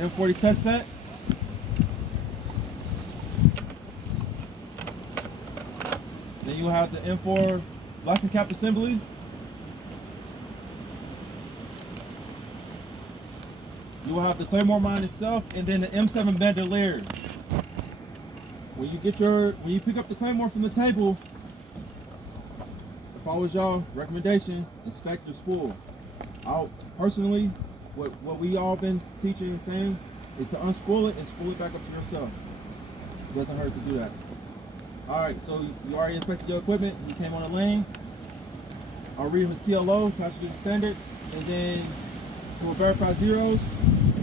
M40 test set. Then you have the M4 blasting cap assembly. You will have the Claymore mine itself, and then the M7 bandolier. When you pick up the Claymore from the table, if I was y'all, recommendation, inspect your spool. Personally, what we all been teaching and saying is to unspool it and spool it back up to yourself. It doesn't hurt to do that. All right, so you already inspected your equipment. You came on a lane. Our reading was TLO, attached to the standards, and then we'll verify zeros.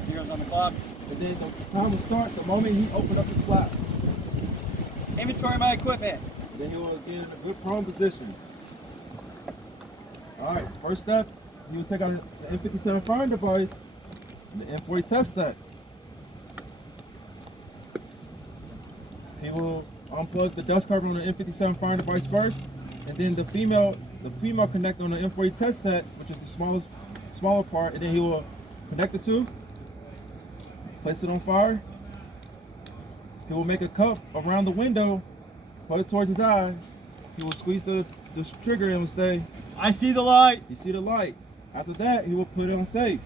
Zeros on the clock. And then the time will start the moment he opened up his flap. Inventory my equipment. Then he will get in a good prone position. All right, first step, he will take out the M57 firing device and the M40 test set. He will unplug the dust cover on the M57 firing device first, and then the female connector on the M40 test set, which is the smaller part, and then he will connect the two, place it on fire. He will make a cup around the window, put it towards his eye. He will squeeze the trigger and will say, I see the light. You see the light. After that, he will put it on safe.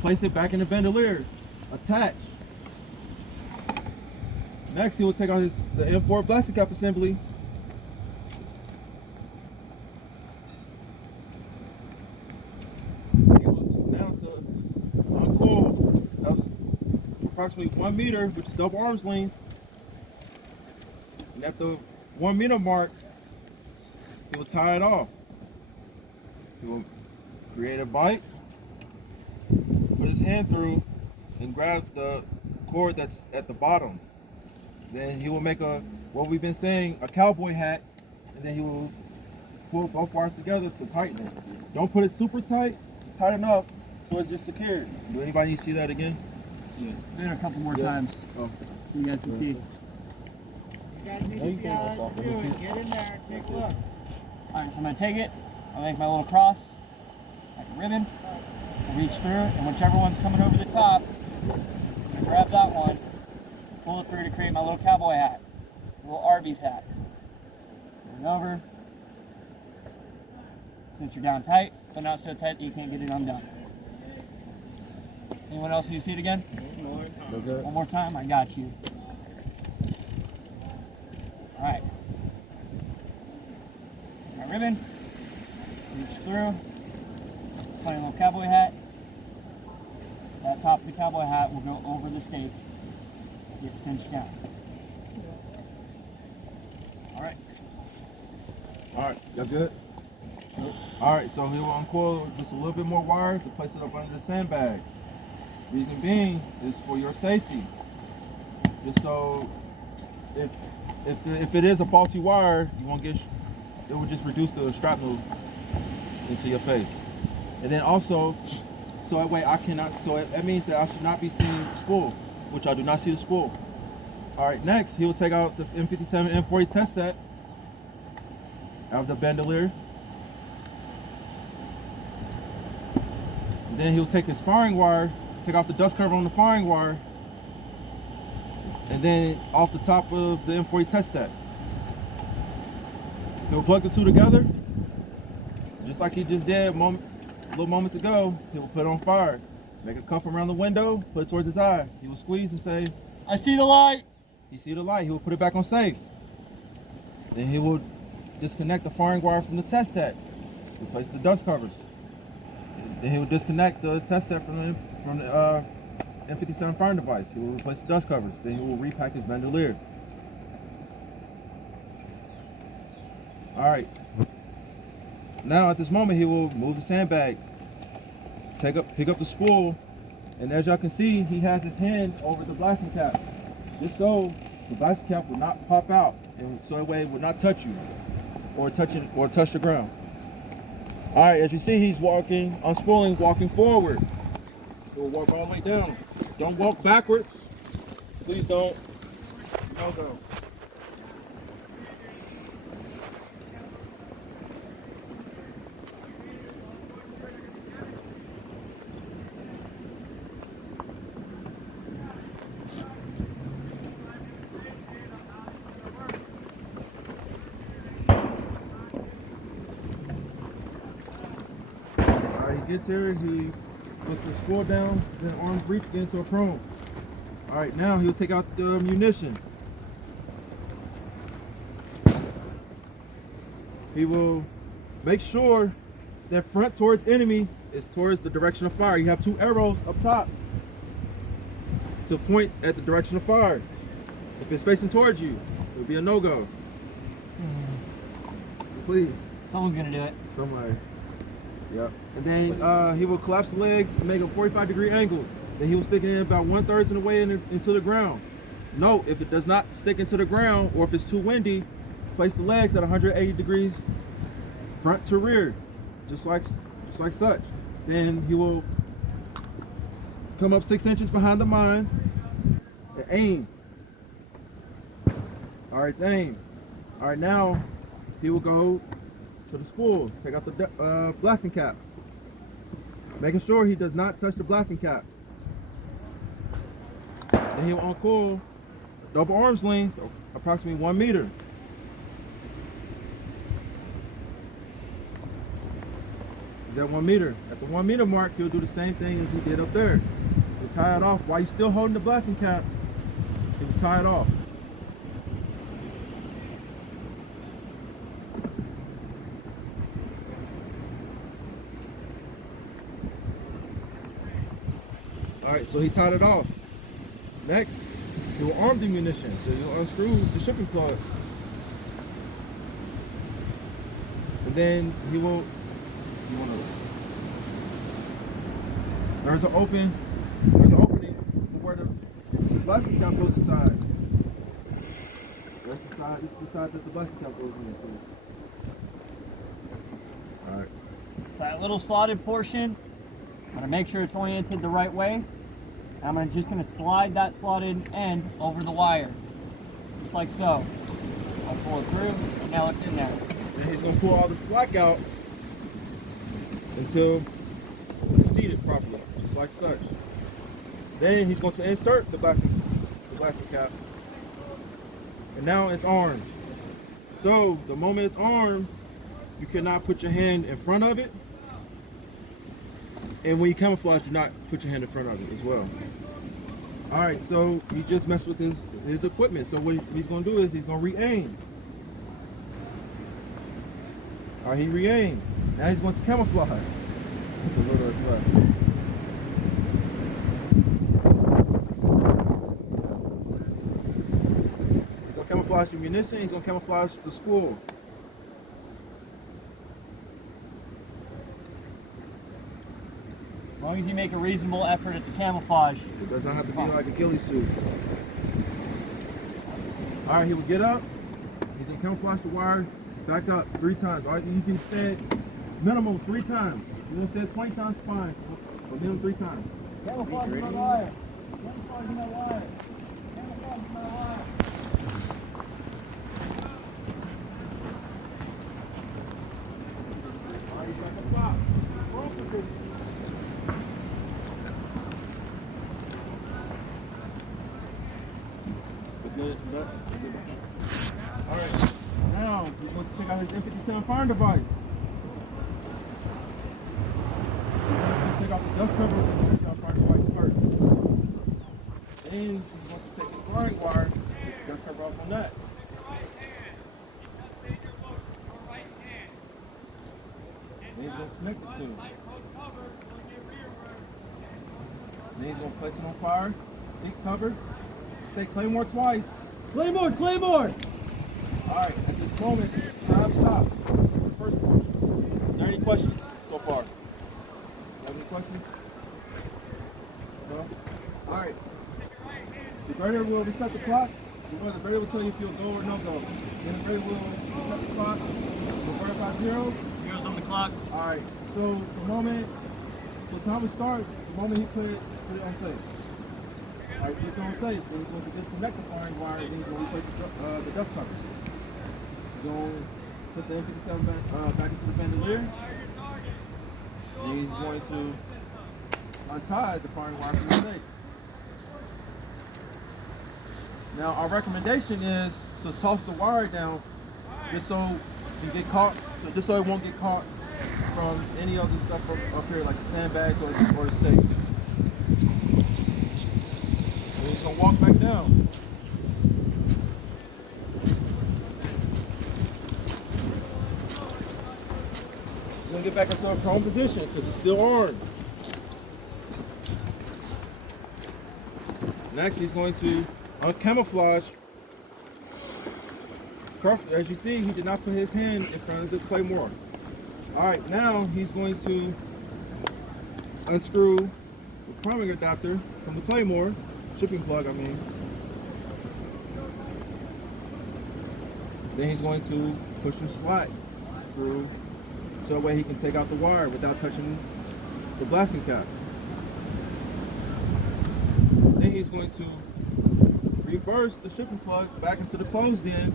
Place it back in the bandolier. Attach. Next, he will take out the M4 blasting cap assembly. He will now to uncoil approximately 1 meter, which is double arms length. And at the 1 meter mark, he will tie it off. He will create a bite, put his hand through, and grab the cord that's at the bottom. Then he will make what we've been saying, a cowboy hat, and then he will pull both wires together to tighten it. Don't put it super tight, just tight enough so it's just secure. Do anybody need to see that again? Yes. Maybe a couple more times so you guys can see. You guys need to see how it's doing. Get in there and take a look. Alright, so I'm going to take it, I'll make my little cross, like a ribbon, I'll reach through, and whichever one's coming over the top, I'm going to grab that one, pull it through to create my little cowboy hat, little Arby's hat. Turn it over, since you're down tight, but not so tight that you can't get it undone. Anyone else need to see it again? Okay. One more time, I got you. Alright. My ribbon, reach through, funny little cowboy hat. That top of the cowboy hat will go over the stake, get cinched down. Alright. Alright, y'all good? Alright, so he will uncoil just a little bit more wire to place it up under the sandbag. Reason being is for your safety. Just so if it is a faulty wire, you won't get, it will just reduce the shrapnel into your face. And then also, so that way I cannot, so that means that I should not be seeing the spool, which I do not see the spool. All right, next he will take out the M57 M40 test set out of the bandolier. And then he'll take his firing wire, take off the dust cover on the firing wire, and then off the top of the M40 test set. He'll plug the two together, just like he just did a little moments ago. He will put it on fire, make a cuff around the window, put it towards his eye. He will squeeze and say, I see the light. You see the light. He will put it back on safe. Then he will disconnect the firing wire from the test set, replace the dust covers. Then he will disconnect the test set from the M57 firing device. He will replace the dust covers. Then he will repack his bandolier. All right. Now at this moment, he will move the sandbag, pick up the spool, and as y'all can see, he has his hand over the blasting cap, just so the blasting cap will not pop out, and so that way it will not touch you, or touch the ground. All right, as you see, he's walking, unspooling, walking forward. He'll walk all the way down. Don't walk backwards. Please don't. No go. gets here, he puts the spool down, then arms reach, get into a prone. All right, now he'll take out the munition. He will make sure that front towards enemy is towards the direction of fire. You have 2 arrows up top to point at the direction of fire. If it's facing towards you, it will be a no-go. Please. Someone's gonna do it. Somebody. Yep. And then he will collapse the legs and make a 45-degree angle. Then he will stick it in about 1/3 of the way into the ground. Note, if it does not stick into the ground or if it's too windy, place the legs at 180 degrees front to rear, just like such. Then he will come up 6 inches behind the mine and aim. All right, aim. All right, now he will go to the spool, take out the blasting cap, making sure he does not touch the blasting cap. Then he will uncoil double arms length, approximately 1 meter. Is that 1 meter? At the 1 meter mark, he'll do the same thing as he did up there. He'll tie it off. While he's still holding the blasting cap, he will tie it off. All right, so he tied it off. Next, he will arm the munition. So he'll unscrew the shipping plug. And then he will, there's an opening where the blasting cap goes inside. That's the side, this is the side that the blasting cap goes into. All right. So that little slotted portion, I'm gonna make sure it's oriented the right way. And I'm just gonna slide that slotted end over the wire, just like so. I'll pull it through, and now it's in there. Then he's gonna pull all the slack out until it's seated properly, just like such. Then he's going to insert the blasting cap, and now it's armed. So the moment it's armed, you cannot put your hand in front of it, and when you camouflage, do not put your hand in front of it as well. All right, so he just messed with his equipment. So what he's going to do is he's going to re-aim. All right, he re-aimed. Now he's going to camouflage. A little that's left. He's going to camouflage the munition. He's going to camouflage the spool. As long as you make a reasonable effort at the camouflage. It does not have to be like a ghillie suit. All right, he will get up. He's going to camouflage the wire. Back up 3 times. All right, you can say minimum 3 times. You want to say 20 times, fine. But minimum 3 times. Camouflage my wire. Camouflage my wire. Camouflage my wire. All right, he's back up top. Roll position. All right. Now he's going to take out his M57 firing device. He's going to take out the dust cover with the M57 firing device first. Then he's going to take his firing wire, take the dust cover off on that. Then he's going to connect the two. Then he's going to place it on fire, seat cover, stay Claymore twice. Claymore! Claymore! All right, at this moment, time stops. First portion. Is there any questions so far? Have any questions? No? All right. The grader will reset the clock. The grader will tell you if you'll go or no go. Then the grader will reset the clock. Revert by 0. Zero's on the clock. All right. So the time will start. The moment he put it on safe. All right, it's on safe. Then he's going to disconnect the firing wire, and then he's going to replace the dust covers. He's going to put the M57 back into the bandolier. And he's going to untie the firing wire from the safe. Now, our recommendation is to toss the wire down just so you get caught, so it won't get caught from any of the stuff up here, like the sandbags or the stake. And he's gonna walk back down. He's gonna get back into a prone position because it's still armed. Next, he's going to camouflage. Perfect. As you see, he did not put his hand in front of the Claymore. All right, now he's going to unscrew the priming adapter from the Claymore, shipping plug, I mean. Then he's going to push the slot through so that way he can take out the wire without touching the blasting cap. Then he's going to reverse the shipping plug back into the closed end.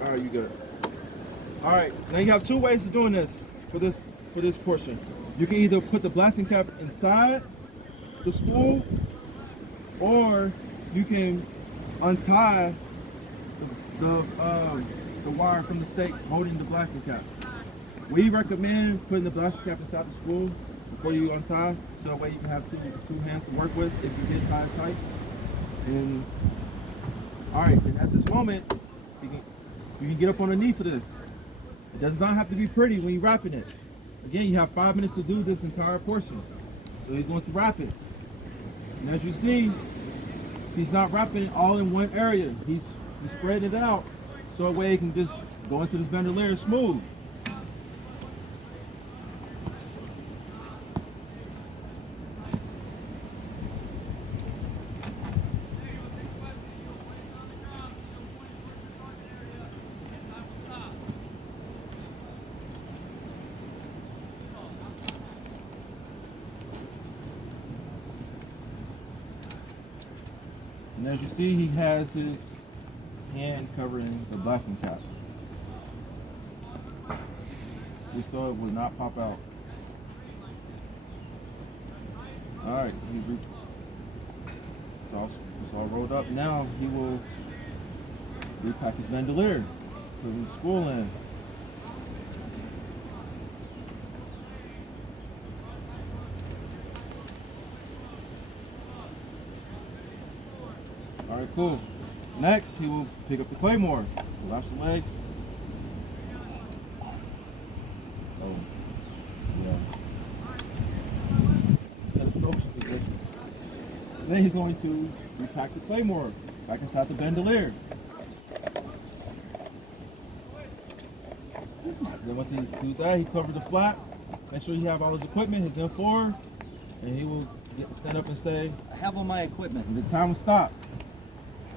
All right, you good. All right, now you have two ways of doing this for this portion. You can either put the blasting cap inside the spool, or you can untie the wire from the stake holding the blasting cap. We recommend putting the blasting cap inside the spool before you untie, so that way you can have two hands to work with if you get tight. And all right, and at this moment, you can get up underneath of this. It does not have to be pretty when you're wrapping it. Again, you have 5 minutes to do this entire portion. So he's going to wrap it. And as you see, he's not wrapping it all in one area. He's spreading it out so that way he can just go into this bandolier smooth. And as you see, he has his hand covering the blasting cap, just so it would not pop out. All right, it's all rolled up. Now he will repack his bandolier, put his spool in. All right, cool. Next, he will pick up the Claymore, collapse the legs. Oh, yeah. To the stove position. And then he's going to repack the Claymore back inside the bandolier. Then once he does that, he covers the flap. Make sure you have all his equipment, his M4, and he will stand up and say, I have all my equipment. the time will stop.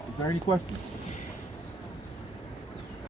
Is there any questions?